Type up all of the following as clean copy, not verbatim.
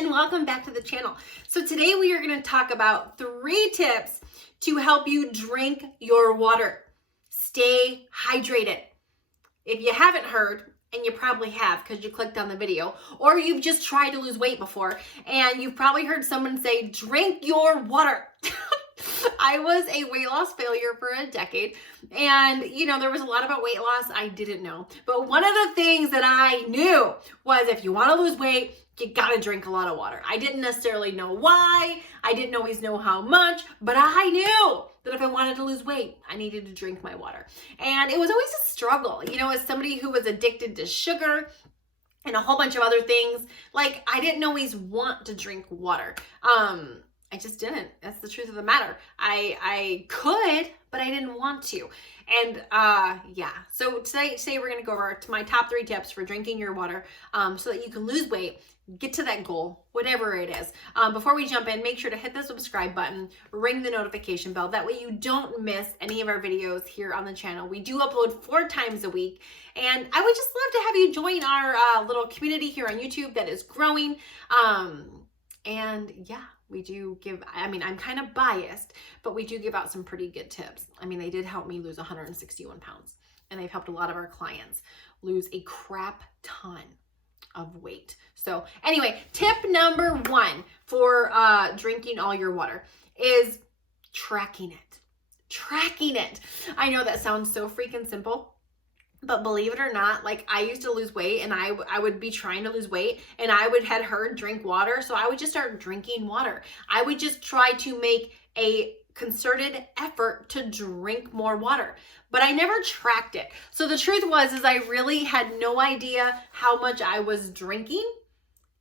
and welcome back to the channel. So today we are going to talk about 3 tips to help you drink your water. Stay hydrated. If you haven't heard, and you probably have because you clicked on the video, or you've just tried to lose weight before, and you've probably heard someone say, drink your water. I was a weight loss failure for a decade, and there was a lot about weight loss I didn't know. But one of the things that I knew was if you want to lose weight, you gotta drink a lot of water. I didn't necessarily know why, I didn't always know how much, but I knew that if I wanted to lose weight, I needed to drink my water. And it was always a struggle, as somebody who was addicted to sugar and a whole bunch of other things, like I didn't always want to drink water. I just didn't. That's the truth of the matter. I could, but I didn't want to. And so today we're going to go over to my top 3 tips for drinking your water so that you can lose weight, get to that goal, whatever it is. Before we jump in, make sure to hit the subscribe button, ring the notification bell. That way you don't miss any of our videos here on the channel. We do upload 4 times a week. And I would just love to have you join our little community here on YouTube that is growing. We do give, I'm kind of biased, but we do give out some pretty good tips. They did help me lose 161 pounds, and they've helped a lot of our clients lose a crap ton of weight. So anyway, tip number 1 for drinking all your water is tracking it. Tracking it. I know that sounds so freaking simple. But believe it or not, like I used to lose weight and I would be trying to lose weight and I had heard drink water. So I would just start drinking water. I would just try to make a concerted effort to drink more water, but I never tracked it. So the truth was, I really had no idea how much I was drinking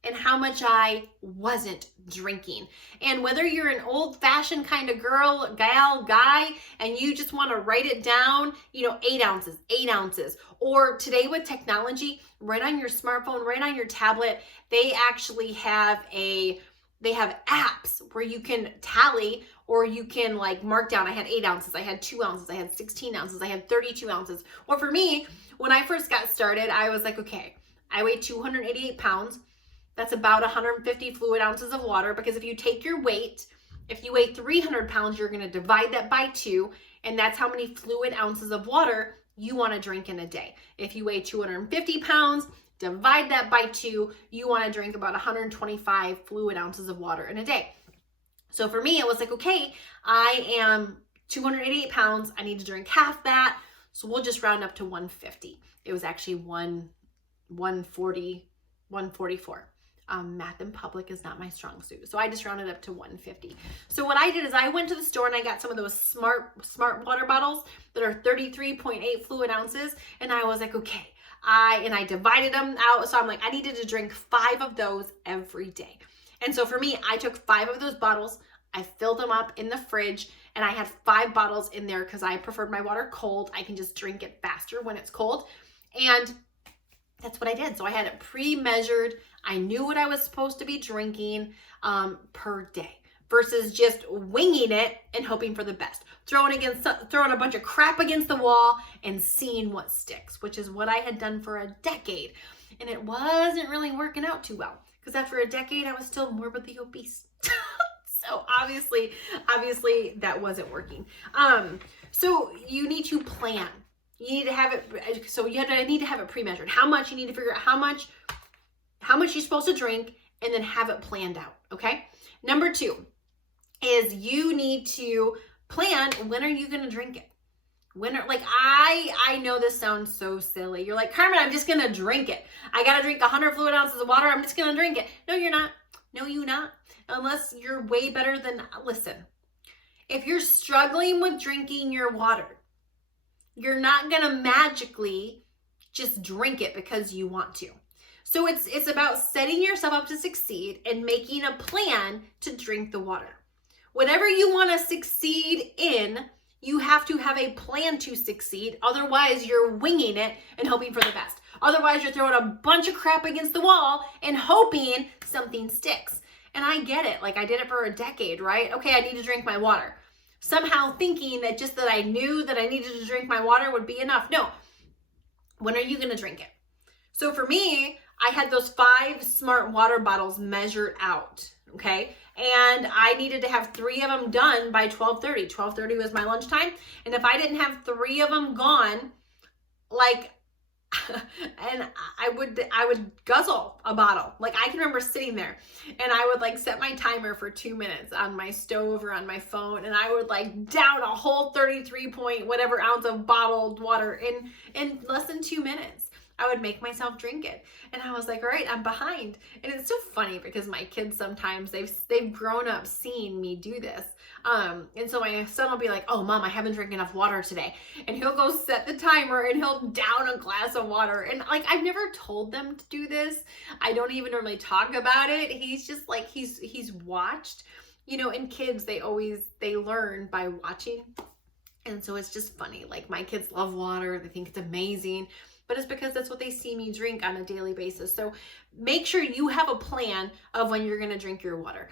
and how much I wasn't drinking. And whether you're an old-fashioned kind of girl, gal, guy, and you just want to write it down, 8 ounces, or today with technology, right on your smartphone, right on your tablet, they actually have apps where you can tally or you can mark down, I had 8 ounces, I had 2 ounces, I had 16 ounces, I had 32 ounces. Or for me, when I first got started, I was like, okay, I weigh 288 pounds. That's about 150 fluid ounces of water, because if you take your weight, if you weigh 300 pounds, you're going to divide that by 2, and that's how many fluid ounces of water you want to drink in a day. If you weigh 250 pounds, divide that by 2, you want to drink about 125 fluid ounces of water in a day. So for me, it was like, okay, I am 288 pounds. I need to drink half that. So we'll just round up to 150. It was actually 140, 144. Math in public is not my strong suit. So I just rounded up to 150. So what I did is I went to the store and I got some of those smart water bottles that are 33.8 fluid ounces. And I was like, okay, I divided them out. So I'm like, I needed to drink 5 of those every day. And so for me, I took 5 of those bottles, I filled them up in the fridge, and I had 5 bottles in there because I preferred my water cold. I can just drink it faster when it's cold. And that's what I did. So I had it pre-measured. I knew what I was supposed to be drinking per day versus just winging it and hoping for the best. Throwing a bunch of crap against the wall and seeing what sticks, which is what I had done for a decade. And it wasn't really working out too well because after a decade, I was still morbidly obese. So obviously that wasn't working. So you need to plan. You need to have it, so I need to have it pre-measured. How much you need to figure out how much you're supposed to drink, and then have it planned out, okay? Number 2 is you need to plan, when are you going to drink it? I know this sounds so silly. You're like, Carmen, I'm just going to drink it. I got to drink 100 fluid ounces of water. I'm just going to drink it. No, you're not. No, you're not. Unless you're way better than, listen, if you're struggling with drinking your water, you're not going to magically just drink it because you want to. So it's about setting yourself up to succeed and making a plan to drink the water. Whatever you want to succeed in, you have to have a plan to succeed. Otherwise, you're winging it and hoping for the best. Otherwise, you're throwing a bunch of crap against the wall and hoping something sticks. And I get it. I did it for a decade, right? Okay, I need to drink my water. Somehow thinking that just that I knew that I needed to drink my water would be enough. No. When are you going to drink it? So for me, I had those 5 smart water bottles measured out, okay? And I needed to have 3 of them done by 12:30. 12:30 was my lunchtime. And if I didn't have 3 of them gone, like, and I would guzzle a bottle. Like, I can remember sitting there and I would like set my timer for 2 minutes on my stove or on my phone, and I would like down a whole 33 point whatever ounce of bottled water in less than 2 minutes. I would make myself drink it. And I was like, all right, I'm behind. And it's so funny because my kids sometimes, they've grown up seeing me do this. And so my son will be like, oh, Mom, I haven't drank enough water today. And he'll go set the timer and he'll down a glass of water. And like, I've never told them to do this. I don't even normally talk about it. He's just like, he's watched, you know, and kids, they learn by watching. And so it's just funny. Like, my kids love water. They think it's amazing. But it's because that's what they see me drink on a daily basis. So make sure you have a plan of when you're going to drink your water.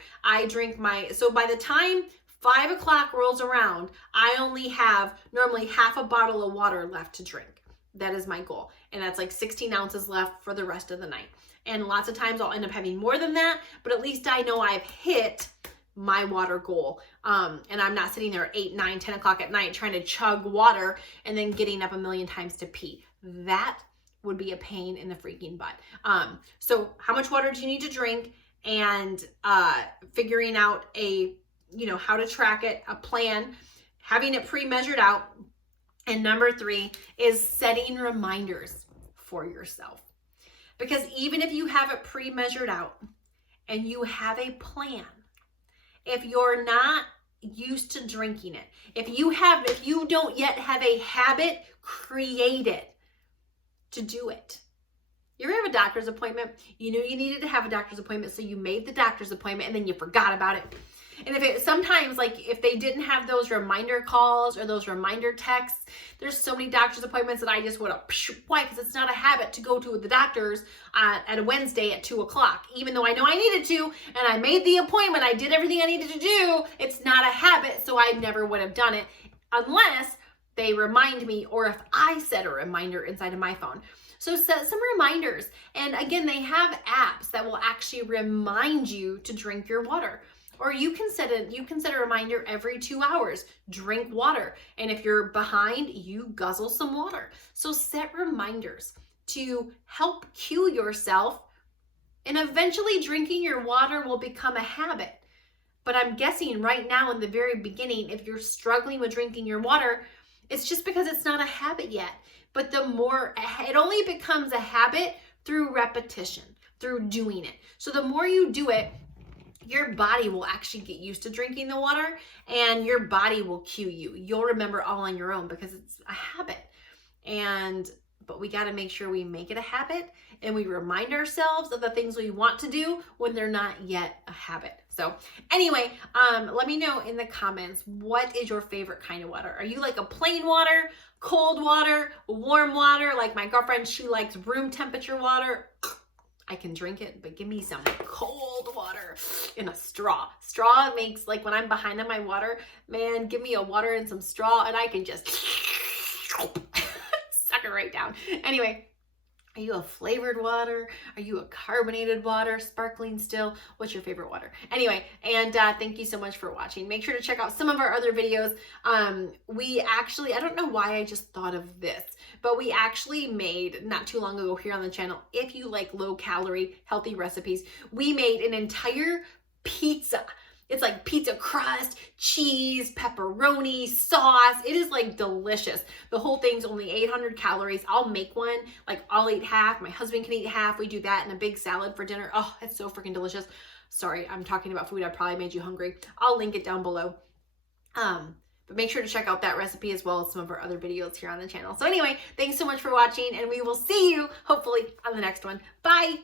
So by the time 5 o'clock rolls around, I only have normally half a bottle of water left to drink. That is my goal. And that's like 16 ounces left for the rest of the night. And lots of times I'll end up having more than that, but at least I know I've hit my water goal. And I'm not sitting there at 8, 9, 10 o'clock at night trying to chug water and then getting up a million times to pee. That would be a pain in the freaking butt. So how much water do you need to drink, and figuring out how to track it, a plan, having it pre-measured out. And number 3 is setting reminders for yourself. Because even if you have it pre-measured out and you have a plan, if you're not used to drinking it, if you don't yet have a habit created to do it. You ever have a doctor's appointment? You knew you needed to have a doctor's appointment, so you made the doctor's appointment and then you forgot about it. And sometimes, like, if they didn't have those reminder calls or those reminder texts, there's so many doctor's appointments that I just would have, why? Because it's not a habit to go to the doctor's at a Wednesday at 2 o'clock. Even though I know I needed to, and I made the appointment, I did everything I needed to do, it's not a habit, so I never would have done it unless they remind me, or if I set a reminder inside of my phone. So set some reminders. And again, they have apps that will actually remind you to drink your water. Or you can set a reminder every 2 hours, drink water. And if you're behind, you guzzle some water. So set reminders to help cue yourself, and eventually drinking your water will become a habit. But I'm guessing right now in the very beginning, if you're struggling with drinking your water, it's just because it's not a habit yet. But it only becomes a habit through repetition, through doing it. So the more you do it, your body will actually get used to drinking the water, and your body will cue you. You'll remember all on your own because it's a habit. But we got to make sure we make it a habit, and we remind ourselves of the things we want to do when they're not yet a habit. So anyway, let me know in the comments, what is your favorite kind of water? Are you like a plain water, cold water, warm water? Like my girlfriend, she likes room temperature water. I can drink it, but give me some cold water in a straw. Straw makes, like, when I'm behind on my water, man, give me a water and some straw and I can just suck it right down. Anyway, are you a flavored water? Are you a carbonated water? Sparkling still? What's your favorite water? Anyway, and thank you so much for watching. Make sure to check out some of our other videos. I don't know why I just thought of this, but we actually made, not too long ago here on the channel, if you like low calorie, healthy recipes, we made an entire pizza. It's like pizza crust, cheese, pepperoni, sauce. It is like delicious. The whole thing's only 800 calories. I'll make one. Like, I'll eat half. My husband can eat half. We do that in a big salad for dinner. Oh, it's so freaking delicious. Sorry, I'm talking about food. I probably made you hungry. I'll link it down below. But make sure to check out that recipe as well as some of our other videos here on the channel. So anyway, thanks so much for watching, and we will see you hopefully on the next one. Bye.